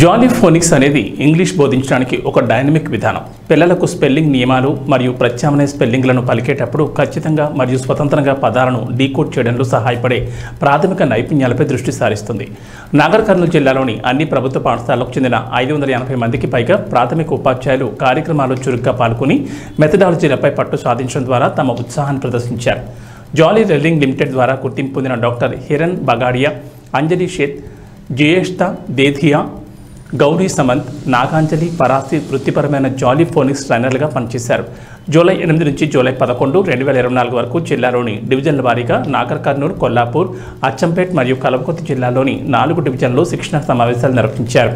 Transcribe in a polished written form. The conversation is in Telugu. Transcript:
జాలీ ఫోనిక్స్ అనేది ఇంగ్లీష్ బోధించడానికి ఒక డైనమిక్ విధానం. పిల్లలకు స్పెల్లింగ్ నియమాలు మరియు ప్రత్యామ్నాయ స్పెల్లింగ్లను పలికేటప్పుడు ఖచ్చితంగా మరియు స్వతంత్రంగా పదాలను డీకోడ్ చేయడంలో సహాయపడే ప్రాథమిక నైపుణ్యాలపై దృష్టి సారిస్తుంది. నాగర్ కర్నూలు జిల్లాలోని అన్ని ప్రభుత్వ పాఠశాలలకు చెందిన 580 మందికి పైగా ప్రాథమిక ఉపాధ్యాయులు కార్యక్రమాల్లో చురుగ్గా పాల్గొని మెథడాలజీలపై పట్టు సాధించడం ద్వారా తమ ఉత్సాహాన్ని ప్రదర్శించారు. జాలీ లెర్నింగ్ లిమిటెడ్ ద్వారా గుర్తింపు పొందిన డాక్టర్ హిరణ్ బగాడియా, అంజలి షేత్, జయేష్తా దేధియా, గౌరీ సమంత్, నాగాంజలి పరాసి వృత్తిపరమైన జాలీ ఫోనిక్స్ ట్రైనర్లుగా పనిచేశారు. జూలై 8 నుంచి జూలై 11, 2024 వరకు జిల్లాలోని డివిజన్ల వారీగా నాగర్ కర్నూలు, కొల్లాపూర్, అచ్చంపేట్ మరియు కలవకుర్తి జిల్లాలోని 4 డివిజన్లలో శిక్షణ సమావేశాలు నిర్వహించారు.